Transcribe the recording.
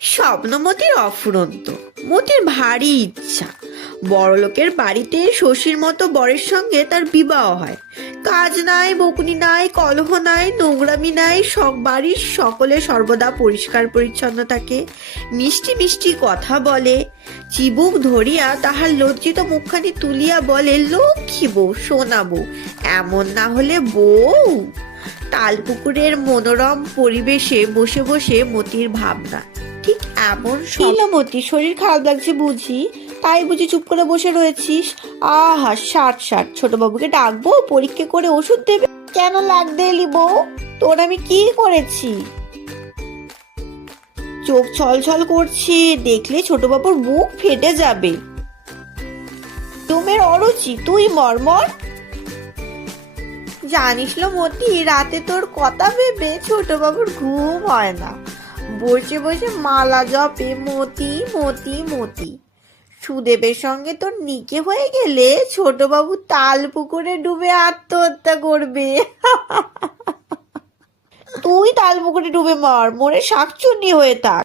স্বপ্নমতির অফুরন্ত। মতির ভারী ইচ্ছা বড়লোকের বাড়িতে শশীর মতো বরের সঙ্গে তার বিবাহ হয়। কাজ নাই, বকুনি নাই, কলহ নাই, নোংরামি নাই, বাড়ির সকলে সর্বদা পরিষ্কার পরিচ্ছন্ন থাকে, মিষ্টি মিষ্টি কথা বলে। চিবুক ধরিয়া তাহার লজ্জিত মুখখানি তুলিয়া বলে, লক্ষ্মী বউ, সোনা বউ, এমন না হলে বউ। তালপুকুরের মনোরম পরিবেশে বসে বসে মতির ভাবনা ঠিক এমন। মতি, শরীর খারাপ লাগছে বুঝি, তাই বুঝি চুপ করে বসে রয়েছিস? আহা, ষাট ষাট, ছোট বাবুকে ডাকবো, পরীক্ষা করে ওষুধ দেবে। কেন লাগবে এলি বউ? তোর আমি কি করেছি? চোখ ছল ছল করছে, দেখলে ছোট বাবুর বুক ফেটে যাবে। তুমের অরুচি, তুই মরমর। জানিস লো মতি, রাতে তোর কথা ভেবে ছোট বাবুর ঘুম হয় না। বসে বসে মালা জপে মতি মতি মতি। সুদেবের সঙ্গে তোর নিকে হয়ে গেলে ছোট বাবু তাল পুকুরে ডুবে আত্মহত্যা করবে। তুই তাল পুকুরে ডুবে মর, মরে শাকচুন্নি হয়ে থাক।